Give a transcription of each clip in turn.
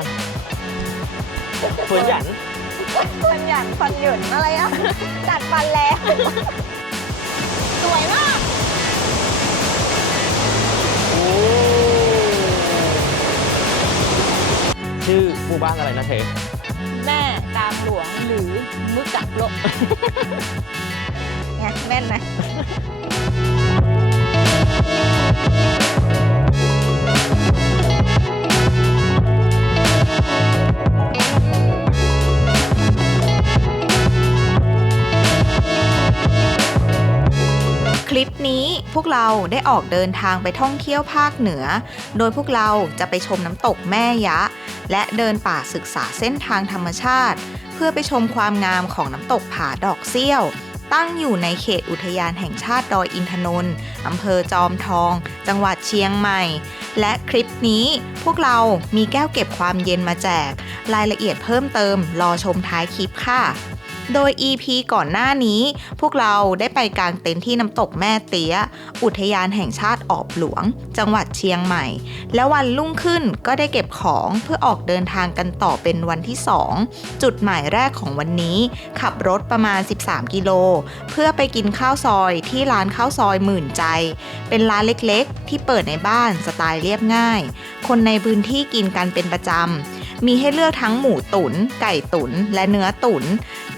อันนี้อะฝืนหยัน ฟันหยันฟันหยุนอะไรอะดัดฟันแล้ว สวยมาก โอ้ชื่อหมู่บ้านอะไรนะเทแม่ตามหลวงหรือมึกกักโลก ไงแม่นไหม ลิปนี้พวกเราได้ออกเดินทางไปท่องเที่ยวภาคเหนือ โดยพวกเราจะไปชมน้ำตกแม่ยะ และเดินป่าศึกษาเส้นทางธรรมชาติ เพื่อไปชมความงามของน้ำตกผาดอกเซี่ยว ตั้งอยู่ในเขตอุทยานแห่งชาติดอยอินทนนท์อำเภอจอมทอง จังหวัดเชียงใหม่ และคลิปนี้พวกเรามีแก้วเก็บความเย็นมาแจก รายละเอียดเพิ่มเติมรอชมท้ายคลิปค่ะ โดย EP ก่อนหน้านี้ พวกเราได้ไปกางเต็นท์ที่น้ำตกแม่เตี้ย อุทยานแห่งชาติออบหลวง จังหวัดเชียงใหม่ แล้ววันรุ่งขึ้นก็ได้เก็บของเพื่อออกเดินทางกันต่อเป็นวันที่ 2 จุดหมายแรกของวันนี้ ขับรถประมาณ 13 กิโล เพื่อไปกินข้าวซอยที่ร้านข้าวซอยหมื่นใจ เป็นร้านเล็กๆ ที่เปิดในบ้านสไตล์เรียบง่าย คนในพื้นที่กินกันเป็นประจำมีให้เลือกทั้งหมูตุน๋นไก่ตุน๋นและเนื้อตุน๋น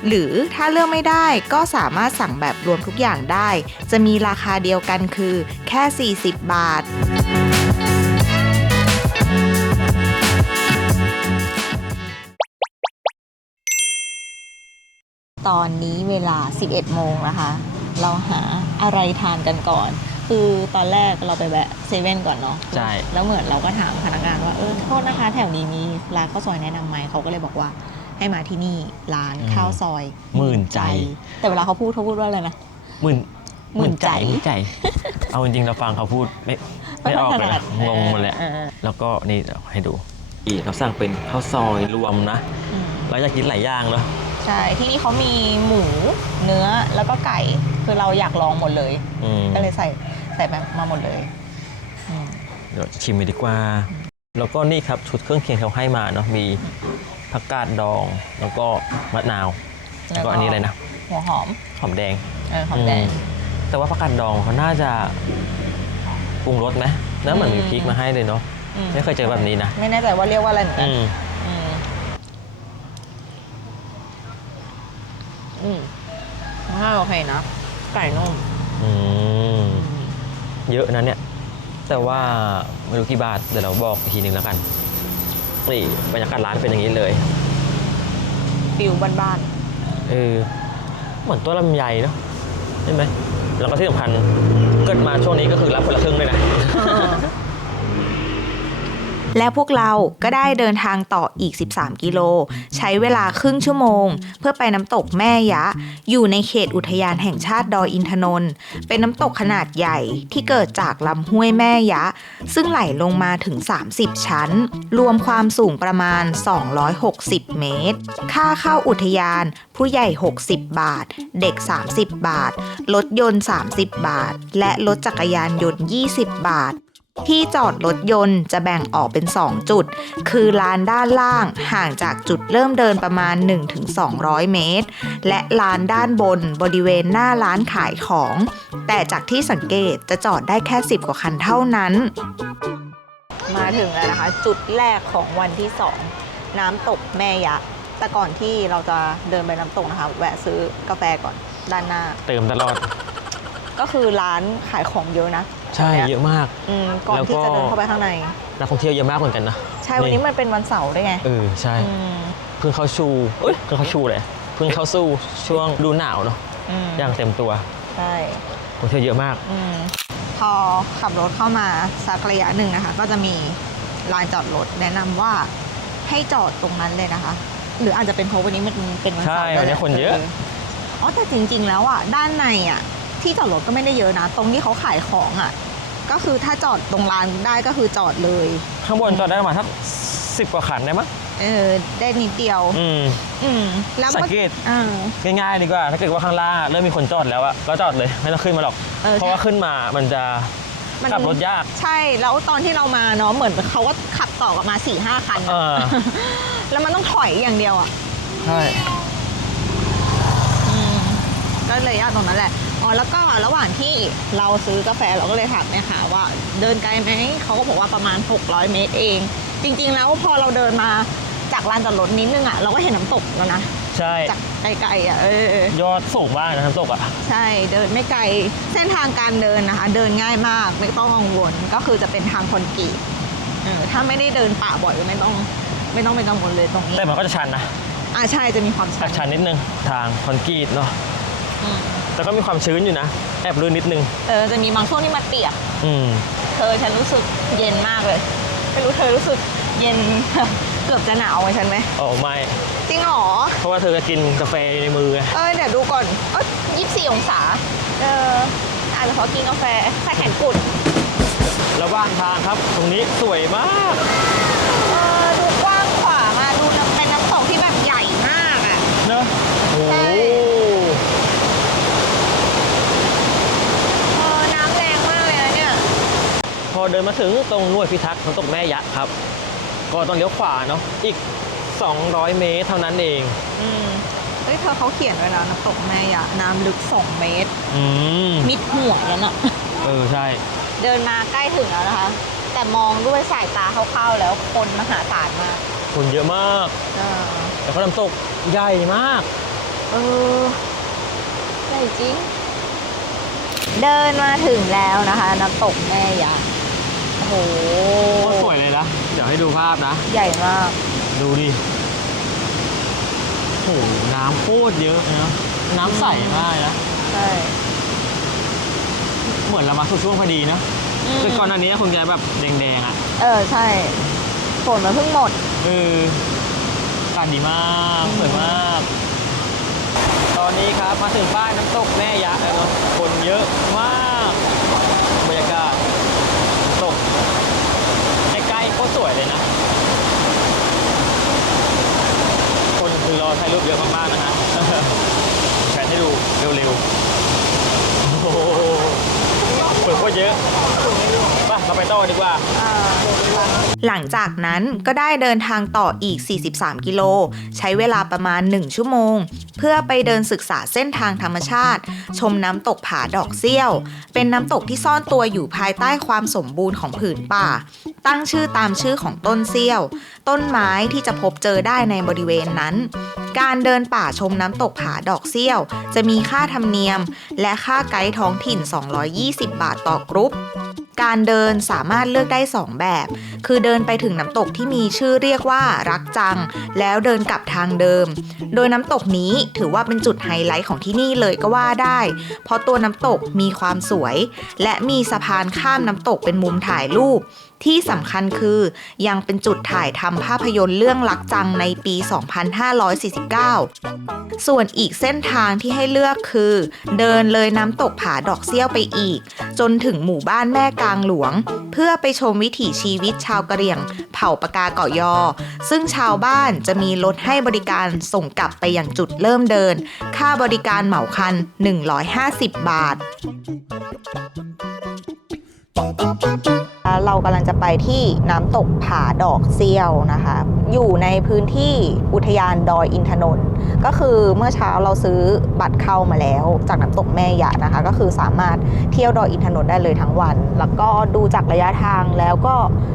หรือถ้าเลือกไม่ได้ก็สามารถสั่งแบบรวมทุกอย่างได้ จะมีราคาเดียวกันคือแค่ 40 บาทตอนนี้เวลา 11 โมงนะคะ เราหาอะไรทานกันก่อน คือตอนแรกเราไปแวะเซเว่นก่อนเนาะ ใช่ แล้วเหมือนเราก็ถามพนักงานว่า เออ โทษนะคะ แถวนี้มีร้านข้าวซอยแนะนำไหม เขาก็เลยบอกว่า ให้มาที่นี่ร้านข้าวซอยหมื่นใจ แต่เวลาเขาพูดเขาพูดว่าอะไรนะหมื่นหมื่นใจหมื่นใจ เอาจริงๆเราฟังเขาพูดไม่ไม่ออกเลยนะงงหมดเลยออแล้วก็นี่เดี๋ยวให้ดูอีเราสั่งเป็นข้าวซอยรวมนะอืมเราอยากกินหลายอย่างเนาะใช่ที่นี่เขามีหมูเนื้อแล้วก็ไก่คือเราอยากลองหมดเลยอืมก็เลยใส่ใส่แบบมาหมดเลยอืมเดี๋ยวชิมไปดีกว่า แล้วก็นี่ครับชุดเครื่องเคียงที่เขาให้มาเนาะมี ผักกาดดอง แล้วก็มะนาว แล้วก็อันนี้อะไรนะ หัวหอม หอมแดงเออหอมแดงอืมแต่ว่าผักกาดดองเขาน่าจะปรุงรสไหมแล้วเหมือนมีอืมพริกมาให้เลยเนาะอืไม่เคยเจอแบบนี้นะ ไม่แน่ใจว่าเรียกว่าอะไรเหมือนกันอืมอืมอืมถ้าโอเคนะ ไก่นุ่มอืมเยอะนะเนี่ย แต่ว่าไม่รู้กี่บาท เดี๋ยวเราบอกอีกทีหนึ่งแล้วกัน นี่บรรยากาศร้านเป็นอย่างนี้เลยฟิลบ้านเออเหมือนตัวลำไยเนาะใช่ไหมแล้วก็ที่สำคัญเกิดมาช่วงนี้ก็คือรับคนละครึ่งด้วยนะ ๆ และพวกเราก็ได้เดินทางต่ออีก 13 กิโล ใช้เวลาครึ่งชั่วโมง เพื่อไปน้ำตกแม่ยะ อยู่ในเขตอุทยานแห่งชาติดอยอินทนนท์เป็นน้ำตกขนาดใหญ่ที่เกิดจากลำห้วยแม่ยะ ซึ่งไหลลงมาถึง 30 ชั้น รวมความสูงประมาณ 260 เมตร ค่าเข้าอุทยานผู้ใหญ่ 60 บาท เด็ก 30 บาท รถยนต์ 30 บาท และรถจักรยานยนต์ 20 บาท ที่จอดรถยนต์จะแบ่งออกเป็น 2 จุด คือลานด้านล่างห่างจากจุดเริ่มเดินประมาณ 1-200 เมตร และลานด้านบนบริเวณหน้าร้านขายของ แต่จากที่สังเกตจะจอดได้แค่ 10 กว่าคันเท่านั้น มาถึงแล้วนะคะ จุดแรกของวันที่สองน้ำตกแม่ยะ แต่ก่อนที่เราจะเดินไปน้ำตกนะคะ แวะซื้อกาแฟก่อนด้านหน้า เติมตลอด ก็คือร้านขายของเยอะนะ ใช่ตรงเยนี้ยอะมาก อืมก่อนแล้วก็ ที่จะเดินเข้าไปข้างใน นักท่องเที่ยวเยอะมากเหมือนกันนะใช่วันนี้มันเป็นวันเสาร์ด้วยไงเออใช่ อืมเพิ่งเข้าชูเอ้ยเพิ่งเข้าชูเลยเพิ่งเข้าสู้ช่วงฤดูหนาวเนาะอืมอย่างเต็มตัวใช่คนเที่ยวเยอะมาก อืมพอขับรถเข้ามาสักระยะหนึ่งนะคะ ก็จะมีลานจอดรถแนะนำว่าให้จอดตรงนั้นเลยนะคะ หรืออาจจะเป็นเพราะวันนี้มันเป็นวันเสาร์ใช่ด้วันนี้แหลคนเยอะ อ๋อแต่จริงๆแล้วอะด้านในอะ ที่จอดรถก็ไม่ได้เยอะนะ ตรงที่เขาขายของอะ ก็คือถ้าจอดตรงลานได้ก็คือจอดเลย ข้างบนจอดได้ประมาณสักสิบกว่าคันได้มั้งเออได้นิดเดียว อืม อืมแล้วสัมื่งอเกต อ่า ง่ายๆดีกว่า ถ้าเกิดว่าข้างล่างเริ่มมีคนจอดแล้วอะก็จอดเลยไม่ต้องขึ้นมาหรอก เออ เพราะว่าขึ้นมามันจะมันขับรถยาก ใช่แล้วตอนที่เรามาเนาะเหมือนเขาก็ขับต่อกันมา4ี่ห้าคันเออะอแล้วมันต้องถอยอย่างเดียวอะ ใช่อืม ก็เลยยากตรงนั้นแหละ อ๋อ แล้วก็ระหว่างที่เราซื้อกาแฟเราก็เลยถามแม่ค้าว่าเดินไกลไหม เขาก็บอกว่าประมาณ 600 เมตรเอง จริง ๆ แล้วพอเราเดินมาจากลานจอดรถนิดนึงอะเราก็เห็นน้ำตกแล้วนะ ใช่ จากไกลๆอะเออ ยอดสูงมากนะน้ำตกอะ ใช่เดินไม่ไกลเส้นทางการเดินนะคะ เดินง่ายมากไม่ต้องกังวลก็คือจะเป็นทางคอนกรีตเออถ้าไม่ได้เดินป่าบ่อยก็ไม่ต้องไม่ต้องเป็นกังวลเลยตรงนี้แต่มันก็จะชันนะอ่าใช่จะมีความชัชันนชันนิดนึงทางคอนกรีตเนาะอืม แต่ก็มีความชื้นอยู่นะ แอบลื่นนิดนึง เออจะมีบางช่วงที่มันเปียก อืม เธอฉันรู้สึกเย็นมากเลย ไม่รู้เธอรู้สึกเย็น เกือบจะหนาวเหมือนฉันไหมโอ้ไม่ จริงเหรอ เพราะว่าเธอจะกินกาแฟในมือไงเออเดี๋ยวดูก่อนเออยี่สิบสี่องศา เอออาจจะเพราะกินกาแฟใส่แขนกุดระหว่างทางครับ ตรงนี้สวยมาก เออดูกว้างขวางอะดูน้ำเป็นน้ำตกที่แบบใหญ่มากอะ เนอะโอ้ ใช่ โห เออน้ำแรงมากเลยนะเนี่ย พอเดิ นมาถึงตรงหน่วยพิทักษ์น้ำตกแม่ยะครับ ก็ต้องเลี้ยวขวาเนาะอีก 200 เมตรเท่านั้นเอง อืมเฮ้ยเธอเขาเขียนไว้แล้วน้ำตกแม่ยะน้ำลึก 2 เมตร อืมมิดหัวแล้วน่ะ เออใช่ เดินมาใกล้ถึงแล้วนะคะ แต่มองด้วยสายตาคร่าวๆแล้วคนมหาศาลมากคนเยอะมาก เออแล้วก็น้ำตกใหญ่มาก เออใหญ่จริง เดินมาถึงแล้วนะคะน้ำตกแม่ยะโอ้โหโคตรสวยเลยนะ เดี๋ยวให้ดูภาพนะ ใหญ่มาก ดูดิโอ้โหน้ำโคตรเยอะเลยเนอะน้ำใสมากเลยนะ ใช่ เหมือนเรามาสุดช่วงพอดีนะคือก่อนหน้านี้คงจะแบบแดงๆอะเออ ใช่ ฝนมันเพิ่งหมด เอออากาศดีมากสวยมาก ตอนนี้ครับมาถึงป้ายน้ำตกแม่ยะแล้วเนาะคนเยอะมากบรรยากาศน้ำตกใกล้ ๆโคตรสวยเลยนะ คนคือรอถ่ายรูปเยอะมากๆนะฮะแผนให้ดูเร็วๆ โอ้โหคนก็เยอะ ไปเราไปต่อดีกว่า หลังจากนั้นก็ได้เดินทางต่ออีก 43 กิโล ใช้เวลาประมาณ 1 ชั่วโมง เพื่อไปเดินศึกษาเส้นทางธรรมชาติ ชมน้ำตกผาดอกเซี่ยว เป็นน้ำตกที่ซ่อนตัวอยู่ภายใต้ความสมบูรณ์ของผืนป่า ตั้งชื่อตามชื่อของต้นเซี่ยว ต้นไม้ที่จะพบเจอได้ในบริเวณนั้น การเดินป่าชมน้ำตกผาดอกเซี่ยว จะมีค่าธรรมเนียม และค่าไกด์ท้องถิ่น 220 บาทต่อกรุ๊ป การเดินสามารถเลือกได้ 2 แบบ คือเดินไปถึงน้ำตกที่มีชื่อเรียกว่ารักจัง แล้วเดินกลับทางเดิม โดยน้ำตกนี้ถือว่าเป็นจุดไฮไลท์ของที่นี่เลยก็ว่าได้ เพราะตัวน้ำตกมีความสวย และมีสะพานข้ามน้ำตกเป็นมุมถ่ายรูป ที่สำคัญคือยังเป็นจุดถ่ายทำภาพยนตร์เรื่องรักจังในปี 2549 ส่วนอีกเส้นทางที่ให้เลือกคือ เดินเลยน้ำตกผาดอกเซี่ยวไปอีก จนถึงหมู่บ้านแม่กลางหลวง เพื่อไปชมวิถีชีวิตชาวกะเหรี่ยง เผ่าปากาเกาะยอ ซึ่งชาวบ้านจะมีรถให้บริการส่งกลับไปอย่างจุดเริ่มเดิน ค่าบริการเหมาคัน 150 บาท เรากำลังจะไปที่น้ำตกผาดอกเซี่ยวนะคะ อยู่ในพื้นที่อุทยานดอยอินทนนท์ก็คือเมื่อเช้าเราซื้อบัตรเข้ามาแล้ว จากน้ำตกแม่ยะนะคะ ก็คือสามารถเที่ยวดอยอินทนนท์ได้เลยทั้งวัน แล้วก็ดูจากระยะทางแล้วก็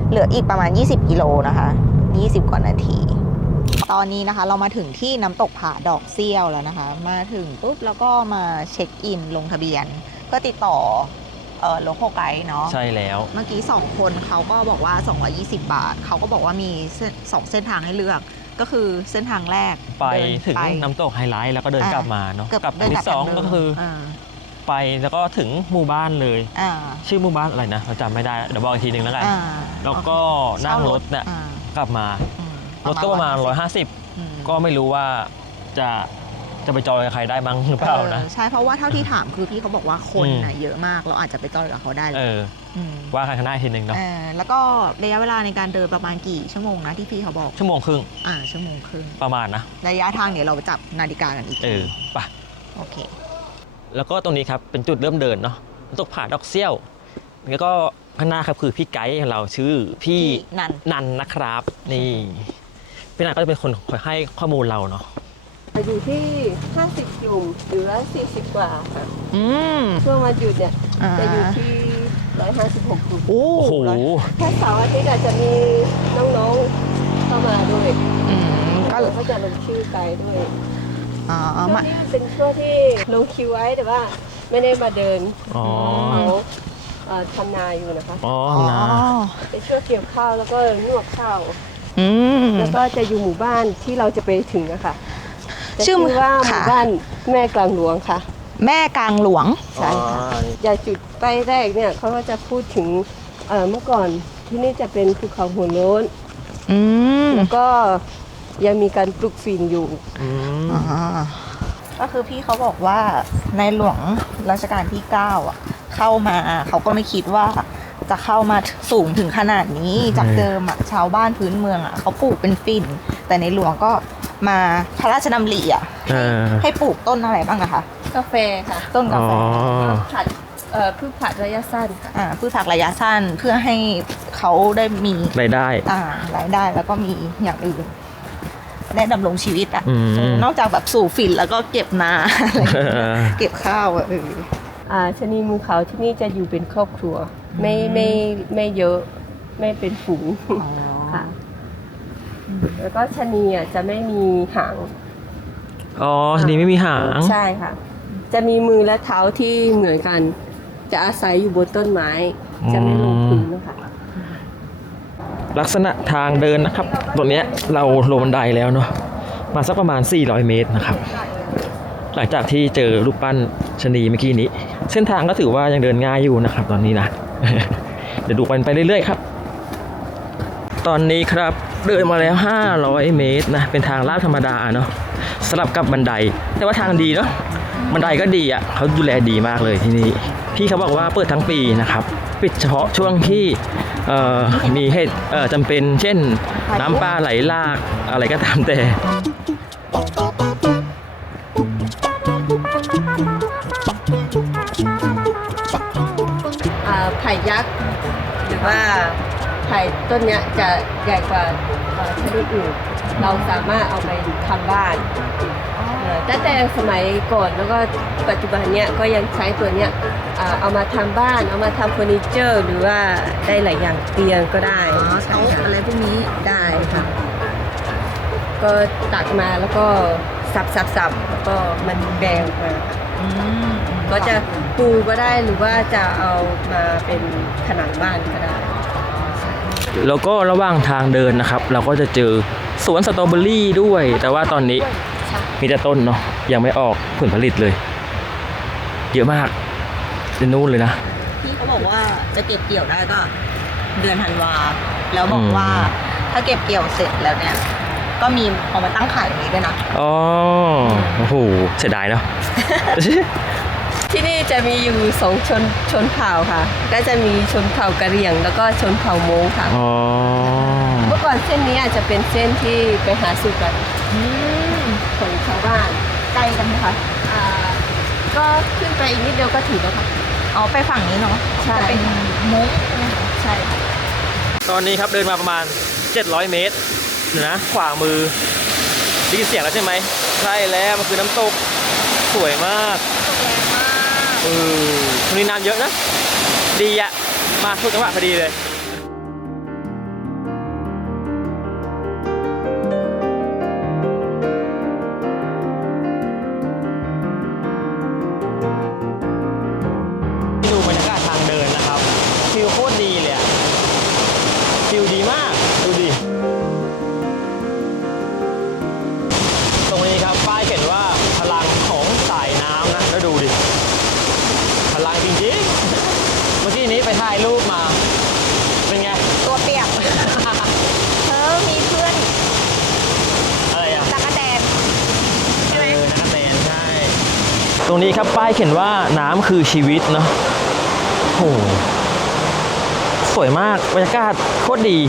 เหลืออีกประมาณ 20 กิโลนะคะ 20 กว่านาที ตอนนี้นะคะเรามาถึงที่น้ำตกผาดอกเซี่ยวแล้วนะคะ มาถึงปุ๊บแล้วก็มาเช็คอินลงทะเบียน ก็ติดต่อ เอ่อโลโคไกด์เนาะใช่แล้ว เมื่อกี้ 2 คนเขาก็บอกว่า 220 บาท เขาก็บอกว่ามีเส้นสองเส้นทางให้เลือก ก็คือเส้นทางแรกไปเดินถึงไป น้ำตกไฮไลท์แล้วก็เดินอ่ากลับมาเนาะเกือบกลับเดินที่กลับสองทาเดิมก็คืออ่าไปแล้วก็ถึงหมู่บ้านเลย อ่าชื่อหมู่บ้านอะไรนะเราจำไม่ได้เดี๋ยวบอกอีกทีหนึ่งแล้วกันอ่าแล้วก็นั่งรถเนี่ยอ่ากลับมา อืมรถก็ประมาณอื150ก็ไม่รู้ว่าจะ จะไปจอยกับใครได้มั้งหรือเปล่านะออใช่เพราะว่าเท่าที่ถามคือพี่เขาบอกว่าคนอืมน่ะเยอะมากเราอาจจะไปจอยกับเขาได้เลเอยอ มว่าใครข้างหน้าอีกทีหนึ่งเนาะเออแล้วก็ระยะเวลาในการเดินประมาณกี่ชั่วโมงนะที่พี่เขาบอกชั่วโมงครึ่งอ่าชั่วโมงครึ่งประมาณนะระยะทางเดี๋ยวเราไปจับนาฬิกากันอีกเอทีอไป โอเค แล้วก็ตรงนี้ครับเป็นจุดเริ่มเดินเนาะน้ำตกผาดอกเซี่ยว แล้วก็ข้างหน้าครับคือพี่ไกด์ของเราชื่อพี่นัน นันนะครับ นี่พี่นันก็จะเป็นคนคอยให้ข้อมูลเราเนาะ อยู่ที่ 50ยุมหรือว่า40 กว่าค่ะอืม ช่วงวันหยุดเนี่ยอ่า จะอยู่ที่ 156กลุ่มโอ้โอ้โหถ้าเสาร์อาทิตย์อาจจะมีน้องๆเข้ามาด้วยอืมก็เขาจะลงชื่อไกด์ด้วยอ๋อช่วงมานี้มันเป็นช่วงที่ลงคิวไว้แต่ว่าไม่ได้มาเดินอ๋อเขาเอ่อทำนาอยู่นะคะอ๋ออ๋อนะเป็นช่วงเกี่ยวข้าวแล้วก็นวดข้าว อืมแล้วก็จะอยู่หมู่บ้านที่เราจะไปถึงอะค่ะจะ ชื่อว่าหค่ะมู่บ้านแม่กลางหลวงค่ะแม่กลางหลวง ใช่ค่ะอย่างจุดป้ายแรกเนี่ยเขาก็จะพูดถึงเอ่อเมื่อก่อนที่นี่จะเป็นภูเขาหัวโล้นอืมแล้วก็ยังมีการปลูกฝิ่นอยู่ อืมอ๋อก็คือพี่เขาบอกว่าในหลวงรัชกาลที่ 9 อะ เข้ามาเขาก็ไม่คิดว่าจะเข้ามาสูงถึงขนาดนี้ จากเดิมอะชาวบ้านพื้นเมืองอะเขาปลูกเป็นฝิ่น แต่ในหลวงก็ มาพระราชดำริอะเออให้ปลูกต้นอะไรบ้างอะคะ กาแฟค่ะต้นกาอ๋อ แฟผัดเอ่อพืชผัดระยะสั้นค่ะอ่าพืชผักระยะสั้นเพื่อให้เขาได้มีรายได้ อ่ารายได้แล้วก็มีอย่างอื่นได้ดำรงชีวิตอะอืม เออนอกจากแบบสู่ฝิ่นแล้วก็เก็บนาอะไรอย่างเงี้ยเออเก็บข้าวอะเอออ่าชะนีมูเขาที่นี่จะอยู่เป็นครอบครัว ไม่ไม่ไม่เยอะไม่เป็นฝูงค่ะ แล้วก็ชะนีอะจะไม่มีหาง อ๋อทีนี้ไม่มีหาง ใช่ค่ะ จะมีมือและเท้าที่เหมือนกัน จะอาศัยอยู่บนต้นไม้ จะไม่ลงพื้นนะคะลักษณะทางเดินนะครับ ตัวเนี้ยเราลงบันไดแล้วเนาะ มาสักประมาณ 400 เมตรนะครับ หลังจากที่เจอรูปปั้นชะนีเมื่อกี้นี้ เส้นทางก็ถือว่ายังเดินง่ายอยู่นะครับ ตอนนี้นะ เดี๋ยวดูกันไปเรื่อยๆครับ ตอนนี้ครับ เดินมาแล้ว 500 เมตรนะ เป็นทางลาดธรรมดาเนาะสลับกับบันได แต่ว่าทางดีเนาะบันไดก็ดีอะเขาดูแลดีมากเลยที่นี่พี่เขาบอกว่าเปิดทั้งปีนะครับ ปิดเฉพาะช่วงที่เอ่อมีเหตุเอ่อจำเป็น เช่น น้ำปลาไหลลากอะไรก็ตามแต่อ่าไผ่ยักษ์ หรือว่าไผ่ต้นเนี้ยจะใหญ่กว่า ชนิดอื่นเราสามารถเอาไปทำบ้านเอ่อตั้งแต่สมัยก่อนแล้วก็ปัจจุบันเนี้ยก็ยังใช้ตัวเนี้ยอ่าเอามาทำบ้าน เอามาทำเฟอร์นิเจอร์ หรือว่าได้หลายอย่างเตียงก็ได้อ๋อโต๊ะอะไรพวกนี้ได้ค่ะ ก็ตักมาแล้วก็สับสับสับแล้วก็มันแบ่งออกมาค่ะอืมก็จะปูก็ได้หรือว่าจะเอามาเป็นผนังบ้านก็ได้ แล้วก็ระหว่างทางเดินนะครับ เราก็จะเจอสวนสตรอเบอรี่ด้วย แต่ว่าตอนนี้มีแต่ต้นเนาะยังไม่ออกผลผลิตเลย เยอะมากเป็นนู่นเลยนะพี่เขาบอกว่าจะเก็บเกี่ยวได้ก็เดือนธันวาแล้วบอกอืมว่าถ้าเก็บเกี่ยวเสร็จแล้วเนี่ย ก็มีเอามาตั้งขายอย่างนี้ด้วยนะอ๋อโอ้โหเสียดายเนาะ ที่นี่จะมีอยู่สองชนชนเผ่าค่ะ ก็จะมีชนเผ่ากะเหรี่ยง แล้วก็ชนเผ่ามงค่ะ อ๋อเมื่อก่อนเส้นนี้อาจจะเป็นเส้นที่ไปหาสู่กันอืมของชาวบ้านใกล้กันไหมคะอ่าก็ขึ้นไปอีกนิดเดียวก็ถึงแล้วค่ะ อ๋อไปฝั่งนี้เนาะใช่ จะเป็นมุ้งใช่ไหมคะใช่ค่ะตอนนี้ครับเดินมาประมาณ 700 เมตรเดี๋ยวนะ ขวามือได้ยินเสียงแล้วใช่ไหมใช่แล้วมันคือน้ำตกสวยมากเออตรงนี้น้ำเยอะนะ ดีอะมาถูกจังหวะพอดีเลย รงนี้ครับป้ายเขียนว่าน้ำคือชีวิตเนาะโหสวยมากบรรยากาศโคตรดี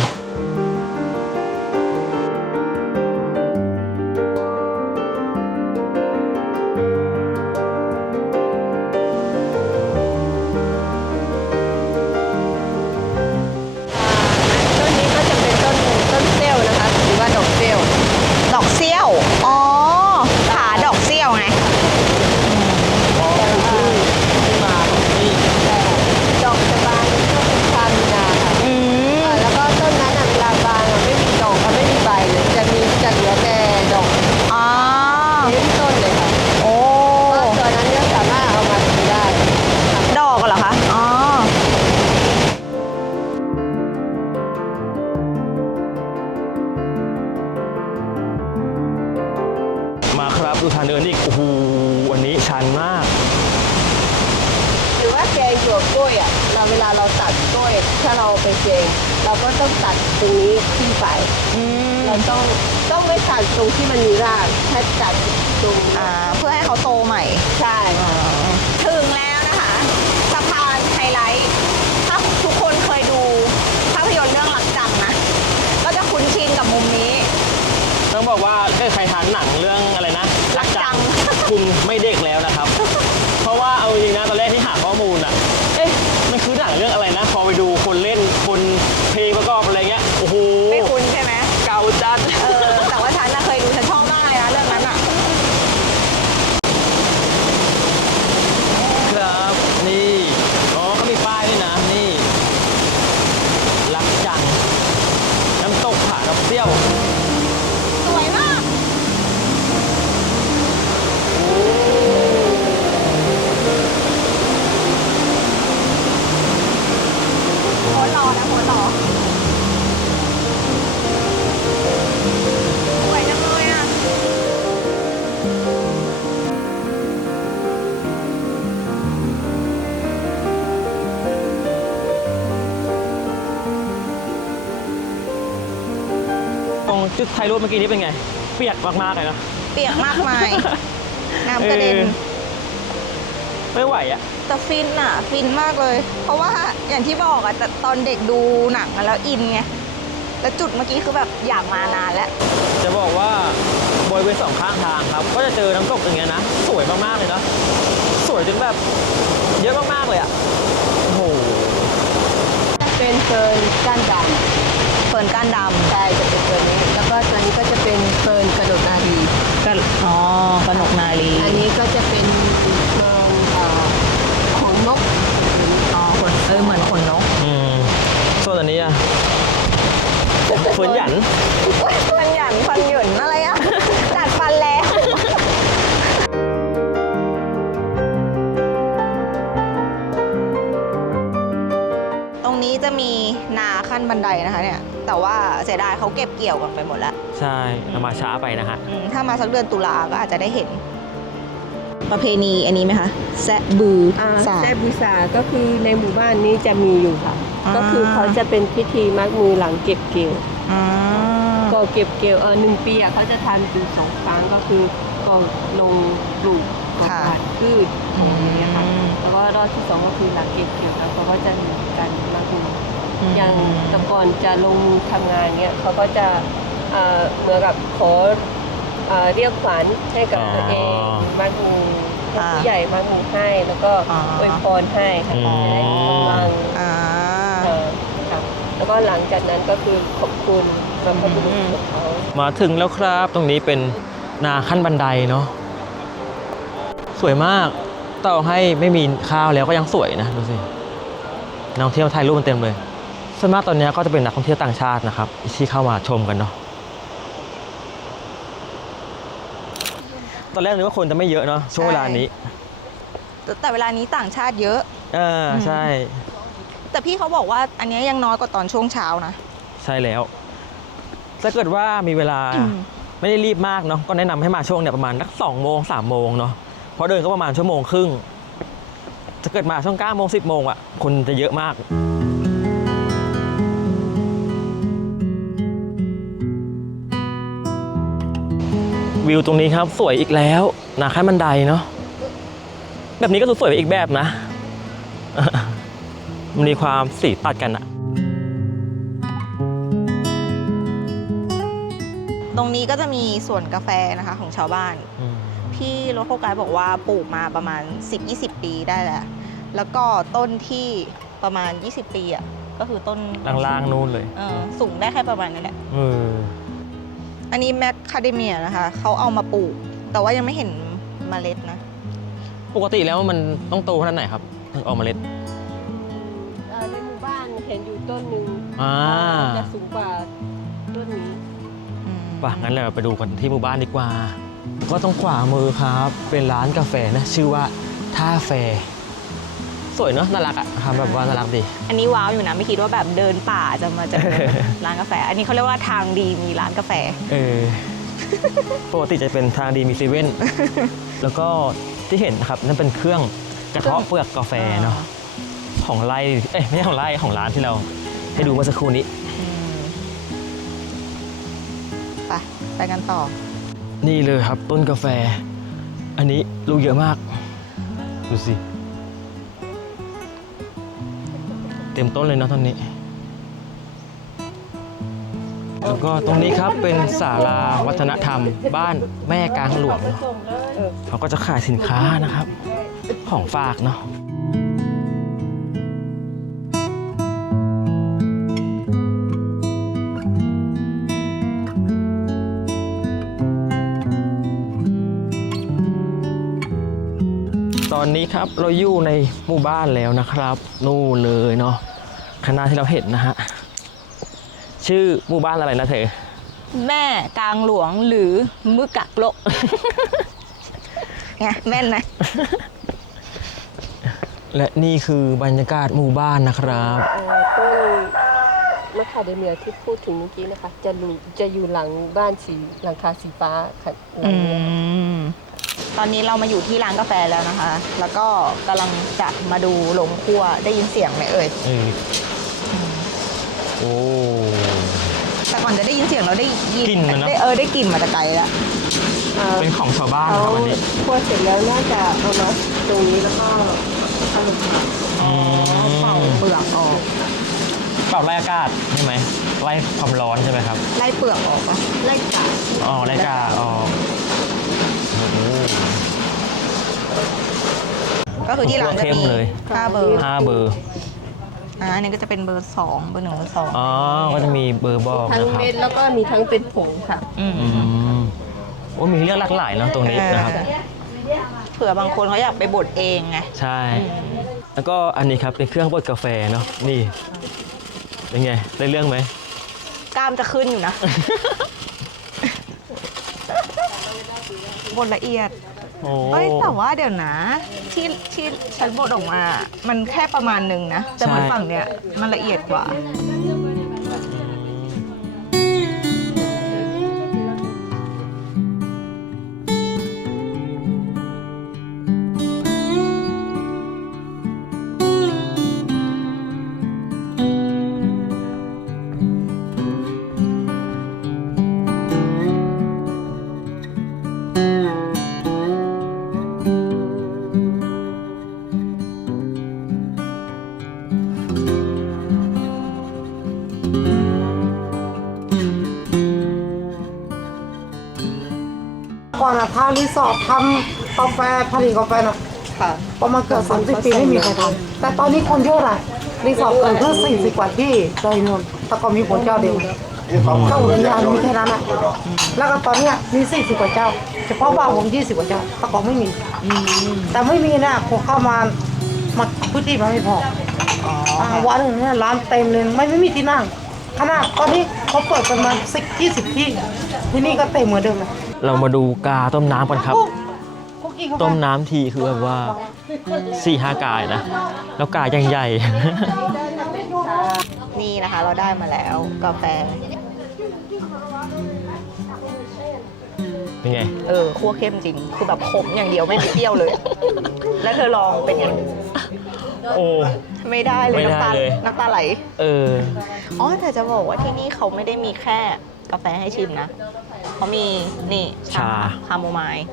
ต้องบอกว่าถ้าใครทานหนังเรื่องอะไรนะรักจังคุณไม่เด็กแล้ว จุดถ่ายรูปเมื่อกี้นี้เป็นไง เปียกมากๆเลยนะเปียกมากมาย น้ำกระเด็นเออไม่ไหวอะแต่ฟินอะฟินมากเลย เพราะว่าอย่างที่บอกอะแต่ตอนเด็กดูหนังอะแล้วอินไง แล้วจุดเมื่อกี้คือแบบอยากมานานแล้ว จะบอกว่าบริเวณสองข้างทางครับ ก็จะเจอน้ำตกอย่างเงี้ยนะ สวยมากๆเลยนะสวยจนแบบ เยอะมากๆเลยอะโอ้โห เป็นเฟิร์นก้านด เฟิร์นก้านดำใช่จะเป็นตัวนี้ แล้วก็ตัวนี้ก็จะเป็นเฟิร์นกระโดดนาดีำก็อ๋อกนกนาลีอันนี้ก็จะเป็นเฟิร์นเอ่อของนกอ๋อขนเออเหมือนขนนกอืมส่วนอันนี้อะเฟืนหยันฟันหยันฟันหยุนอะไรอะจัดฟันแล้ว ตรงนี้จะมีนา ขั้นบันไดนะคะเนี่ย แต่ว่าเสียดายเขาเก็บเกี่ยวกันไปหมดแล้ว ใช่เรามาช้าไปนะฮะ อืมถ้ามาสักเดือนตุลาก็อาจจะได้เห็น ประเพณีอันนี้ไหมคะแซะบืออ่าสา แซบูซาก็คือในหมู่บ้านนี้จะมีอยู่ค่ะ อ่า ก็คือเขาจะเป็นพิธีมัดมือหลังเก็บเกี่ยวอ่าก็เก็บเกี่ยวเออหนึ่งปีอะเขาจะทำถึงสองครั้งก็คือก็ลงปลูกก็หวานพืชอะไรอย่างเงี้ยค่ะแล้วก็รอบที่สองก็คือหลังเก็บเกี่ยวแล้วเขาก็จะมีการมัดมือ อย่างแต่ก่อนจะลงมือทำงานเนี่ยเขาก็จะเอ่อเหมือนกับขอเอ่อเรียกขวัญให้กับตัวเองอ๋อมัดมือให้อ่าผู้ใหญ่มัดมือให้ แล้วก็อ๋ออวยพรให้ค่ะอืมจะได้มีกำลังอ่าเอ่อค่ะแล้วก็หลังจากนั้นก็คือขอบคุณบรรพบุรุษของเขามาถึงแล้วครับตรงนี้เป็นนาขั้นบันไดเนาะสวยมากต่อให้ไม่มีข้าวแล้วก็ยังสวยนะดูสินักท่องเที่ยวถ่ายรูปมันเต็มเลย ส่วนมากตอนนี้ก็จะเป็นนักท่องเที่ยวต่างชาตินะครับที่เข้ามาชมกันเนาะตอนแรกนึกว่าคนจะไม่เยอะเนาะช่วงเวลานี้ แต่แต่เวลานี้ต่างชาติเยอะอ่าใช่ แต่พี่เขาบอกว่าอันเนี้ยยังน้อยกว่าตอนช่วงเช้านะ ใช่แล้ว ถ้าเกิดว่ามีเวลาอืมไม่ได้รีบมากเนาะก็แนะนำให้มาช่วงเนี่ยประมาณนักสองโมงสามโมงเนาะเพราะเดินก็ประมาณชั่วโมงครึ่งถ้าเกิดมาช่วงเก้าโมงสิบโมงอะคนจะเยอะมาก วิวตรงนี้ครับ สวยอีกแล้วนาขั้นบันไดเนาะแบบนี้ก็สวยไปอีกแบบนะมันมีความสีตัดกันอะตรงนี้ก็จะมีสวนกาแฟนะคะของชาวบ้านอืมพี่รถโฟกัสบอกว่าปลูกมาประมาณ 10-20 ปีได้แหละ แล้วก็ต้นที่ประมาณ 20 ปีอะก็คือต้นล่างๆนู่นเลย เออสูงได้แค่ประมาณนี้แหละเออ อันนี้แมคคาเดเมียนะคะเขาเอามาปลูก แต่ว่ายังไม่เห็นเมล็ดนะ ปกติแล้วมันต้องโตขนาดไหนครับถึงออกเมล็ด เอ่อในหมู่บ้านเห็นอยู่ต้นหนึ่งอ่าจะสูงกว่าต้นนี้อืมป่ะงั้นเราไปดูกันที่หมู่บ้านดีกว่า ก็ต้องขวามือครับ เป็นร้านกาแฟนะ ชื่อว่าท่าแฟ สวยเนอะน่ารักอะทำแบบว่าน่ารักดี อันนี้ว้าวอยู่นะไม่คิดว่าแบบเดินป่าจะมาเจอ ร้านกาแฟ อันนี้เขาเรียกว่าทางดีมีร้านกาแฟ เออ ปกติจะเป็นทางดีมีเซเว่น แล้วก็ที่เห็นนะครับนั่นเป็นเครื่องกระเทาะเปลือกกาแฟเนาะของไร่เอ้ยไม่ใช่ของไร่ของร้านที่เราให้ดูเมื่อสักครู่นี้อืมไปไปกันต่อ นี่เลยครับต้นกาแฟ อันนี้ลูกเยอะมาก ดูสิ เต็มต้นเลยเนาะตอนนี้ แล้วก็ตรงนี้ครับเป็นศาลาวัฒนธรรม บ้านแม่กลางหลวงเนอะเขาก็จะขายสินค้านะครับ ของฝากเนาะ นนี้ครับเราอยู่ในหมู่บ้านแล้วนะครับ นู่นเลยเนาะข้างหน้าที่เราเห็นนะฮะชื่อหมู่บ้านอะไรนะเธอ แม่กลางหลวงหรือมึกกะโลกไงแม่นไหมและนี่คือบรรยากาศหมู่บ้านนะครับเอ่อต้นมะขามเดเมียที่พูดถึงเมื่อกี้นะคะ จะอยู่จะอยู่หลังบ้านสีหลังคาสีฟ้าค่ะหลังอืเนี้ยม ตอนนี้เรามาอยู่ที่ร้านกาแฟแล้วนะคะ แล้วก็กำลังจะมาดูโรงครัวได้ยินเสียงไหมเอ่ยเออโอ้ แต่ก่อนจะได้ยินเสียงเราได้ยินกลิ่นมันเนอะได้เออได้กลิ่นมาแต่ไกลแล้วเอ่อเป็นของชาวบ้านเขาครับวันนี้คั่วเสร็จแล้วน่าจะเอามาตรงนี้แล้วก็เอาลงมาอืมเป่าเปลือกออก เป่าไล่อากาศใช่ไหมไล่ความร้อนใช่ไหมครับไล่เปลือกออกปะไล่กาดอ๋อไล่อากาศออกโอ้โห ก็คือที่ร้านจะเข้มมีเลยห้าเบอร์ห้าเบอร์อ่าอันนี้ก็จะเป็นเบอร์สองเบอร์หนึ่งเบอร์สองอ๋อก็จะมีเบอร์บอกทั้งนะครับเม็ดแล้วก็มีทั้งเป็นผงค่ะ อืมอืมโอ้มีให้เลือกหลากหลายเนอะตรงนี้นะครับเออเผื่อบางคนเขาอยากไปบดเองไงใช่ แล้วก็อันนี้ครับเป็นเครื่องบดกาแฟเนาะนี่เป็นไงได้เรื่องไหม กล้ามจะขึ้นอยู่นะ บดละเอียด โอ้เอ้ยแต่ว่าเดี๋ยวนะ ที่ที่ฉันบดออกมา มันแค่ประมาณหนึ่งนะ แต่เหมันฝั่งเนี้ยมันละเอียดกว่าก่อ นอะทางรีสอร์ททำกาแฟผลิตกาแฟนะค่ะ ประมาณเกือบสามสิบปีไม่มีใครทำแต่ตอนนี้คนเยอะเลยรีสอร์ทเกิดเพิ่งสี่สิบกว่าที่โดยนนท์แต่ก่อนมีคนเจ้าเดียวเข้าอุทยานมีแค่นั้นอะแล้วก็ตอนเนี้ยมีสี่สิบกว่าเจ้า เฉพาะบ้านผมยี่สิบกว่าเจ้าแต่ก่อนไม่มีแต่ไม่มีนะพอเข้ามามาพื้นที่มันไม่พออ่าวันหนึ่งเนี่ยร้านเต็มเลยไม่ไม่มีที่นั่งขนาดตอนนี้เขาเปิดประมาณสิบยี่สิบที่ที่นี่ก็เต็มเหมือนเดิมเลย เรามาดูกาต้มน้ำกันครับคุกกี้กาแฟต้มน้ำทีคือแบบว่าสี่ห้ากายนะ แล้วกายยังใหญ่ นี่นะคะ เราได้มาแล้วกาแฟ เป็นไง เออคั่วเข้มจริง คือแบบขมอย่างเดียวไม่มีเปรี้ยวเลย แล้วเธอลองเป็นไงโอ้ไม่ได้เลยไม่ได้น้ำตาเลยน้ำตาไหล เออ อ๋อแต่จะบอกว่าที่นี่เขาไม่ได้มีแค่กาแฟให้ชิมนะ เขามีนี่ชาคาโมไมล์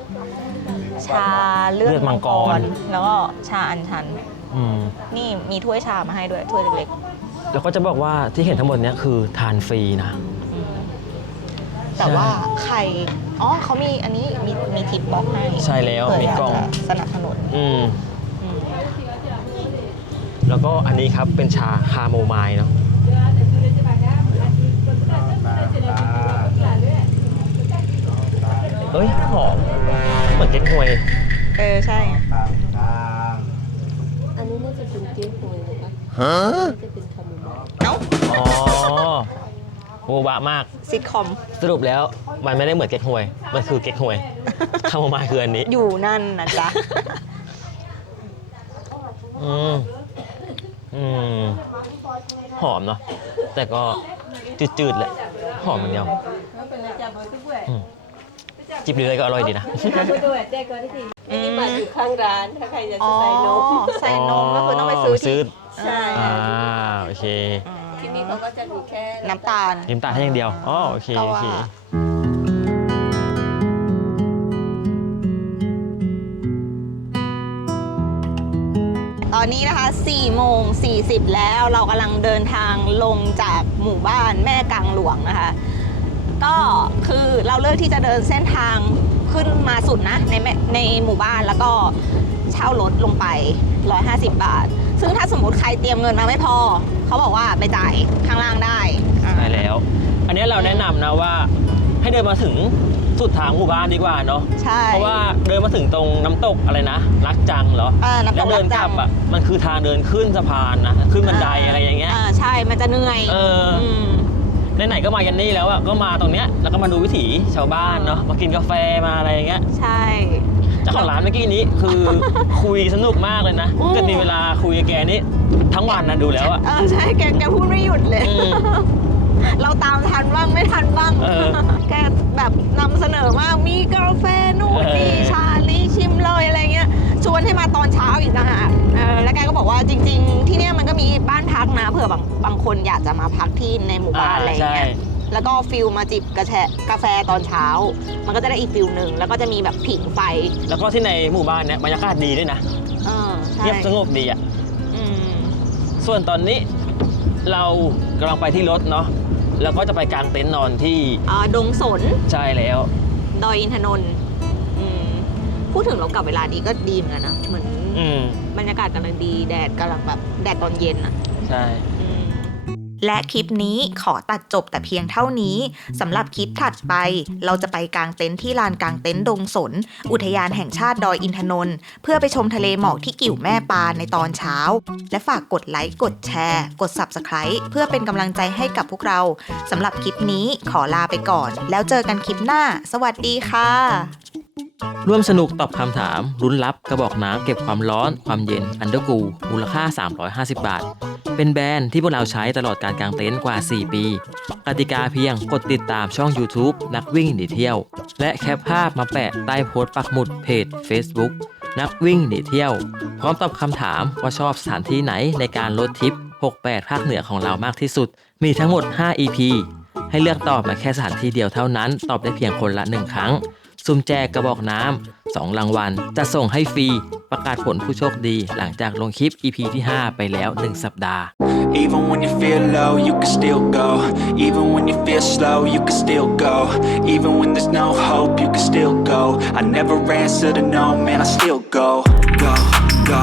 ชาเลือเลืดอดมัมังงกกรรแล้วก็ชาอัญชันอืมนี่มีถ้วยชามาให้ด้วยถ้วยเล็กแล้วก็จะบอกว่าที่เห็นทั้งหมดเนี้ยคือทานฟรีนะ ๆแต่ว่าใครอ๋อเขามีอันนี้มีมีทิปบ็อกให้ใช่แล้วเผื่มีกล่องยาจะสนับสนุนอืม อืมแล้วก็อันนี้ครับเป็นชาคาโมไมล์เนาะ เฮ้ยหอมเหมือนเก๊กฮวยเออใช่ อันนี้น่าจะเป็นเจ๊หวยนะคะน่าจะเป็นคาโมไมล์เอ้าอ๋อโบบะมากซิทคอม สรุปแล้วมันไม่ได้เหมือนเก๊กฮวย มันคือเก๊กฮวยคาโมไมล์คืออันนี้อยู่นั่นนะจ๊ะ อืมอืมหอมเนาะแต่ก็จืดๆแหละหอมเหมือนเดียวอืม จิบเรื่อยๆก็อร่อยดีนะอืมมาอยู่ข้างร้านถ้าใครอยากอ๋จะอใส่นมใส่นมก็คือต้องไปซื้อซื้ที่อใช่อ่าโอเคที่นี่เขาก็จะมีแค่น้ำตาลยิ้มตาให้อย่างเดียวอ๋อโอเคก็โอว่า เคตอนนี้นะคะ4โมง40 แล้วเรากำลังเดินทางลงจากหมู่บ้านแม่กลางหลวงนะคะ ก็คือเราเลือกที่จะเดินเส้นทางขึ้นมาสุดนะในแม่ในหมู่บ้านแล้วก็เช่ารถลงไป 150 บาท ซึ่งถ้าสมมติใครเตรียมเงินมาไม่พอ เขาบอกว่าไปจ่ายข้างล่างได้อ่าใช่แล้ว อันนี้เราแนะนำนะว่าให้เดินมาถึงสุดทางหมู่บ้านดีกว่าเนาะ ใช่ เพราะว่าเดินมาถึงตรงน้ำตกอะไรนะ รักจังเหรออ่าน้ำตแล้วกเดินรับกจัลังบอะมันคือทางเดินขึ้นสะพานนะขึ้นบันไดอะไรอย่างเงี้ย อ่าใช่มันจะเหนื่อยเออ ม ไหนๆก็มายันนี่แล้วอะก็มาตรงเนี้ยแล้วก็มาดูวิถีชาวบ้านเนาะมากินกาแฟมาอะไรอย่างเงี้ยใช่ เจ้าของร้านเมื่อกี้นี้คือคุยสนุกมากเลยนะอืมเกิดมีเวลาคุยกับแกนี่ทั้งวันนะดูแล้วอะเออใช่แกแกพูดไม่หยุดเลย อืมเราตามทันบ้างไม่ทันบ้างเออแกแบบนำเสนอมากมีกาแฟนู่นเออ นี่ชาลีชิมเลยอะไรเงี้ย ชวนให้มาตอนเช้าอีกต่างหากเออแล้วแกก็บอกว่าจริง ๆ ที่เนี่ยมันก็มีบ้านพักนะเผื่อบางบางคนอยากจะมาพักที่ในหมู่บ้านอะไรใช่เงี้ยแล้วก็ฟิลมาจิบกาแฟกาแฟตอนเช้า มันก็จะได้อีกฟิลหนึ่งแล้วก็จะมีแบบผิงไฟ แล้วก็ที่ในหมู่บ้านเนี่ยบรรยากาศดีด้วยนะเออใช่เงียบสงบดีอะอืมส่วนตอนนี้เรากำลังไปที่รถเนาะแล้วก็จะไปกางเต็นท์นอนที่อ่าดงสนใช่แล้ว ดอยอินทนนท์อืม พูดถึงเรากลับเวลาดีก็ดีเหมือนกันนะเหมือนอืมบรรยากาศกำลังดีแดดกำลังแบบแดดตอนเย็นอะใช่ อืม และคลิปนี้ขอตัดจบแต่เพียงเท่านี้สำหรับคลิปถัดไป เราจะไปกางเต็นท์ที่ลานกางเต็นท์ดงสน อุทยานแห่งชาติดอยอินทนนท์เพื่อไปชมทะเลหมอกที่กิ่วแม่ปานในตอนเช้า และฝากกดไลค์ กดแชร์ กด Subscribe เพื่อเป็นกำลังใจให้กับพวกเราสำหรับคลิปนี้ขอลาไปก่อน แล้วเจอกันคลิปหน้า สวัสดีค่ะ ร่วมสนุกตอบคำถามลุ้นรับกระบอกน้ำเก็บความร้อน ความเย็นอันเดอร์กูมูลค่า 350 บาท เป็นแบรนด์ที่พวกเราใช้ตลอดการกางเต็นท์กว่า 4 ปีกติกาเพียงกดติดตามช่อง YouTube นักวิ่งหนีเที่ยว และแคปภาพมาแปะใต้โพสต์ปักหมุดเพจ Facebook นักวิ่งหนีเที่ยว พร้อมตอบคำถามว่าชอบสถานที่ไหนในการลดทริป 68 ภาคเหนือของเรามากที่สุด มีทั้งหมด 5 EP ให้เลือกตอบมาแค่สถานที่เดียวเท่านั้น ตอบได้เพียงคนละ 1 ครั้ง ซุ่มแจกกระบอกน้ำสองรางวัล จะส่งให้ฟรีประกาศผลผู้โชคดี หลังจากลงคลิป EP ที่ 5 ไปแล้ว 1 สัปดาห์ Even when you feel low, you can still go. Even when you feel slow, you can still go. Even when there's no hope, you can still go. I never answer to no, man, I still go. Go, go,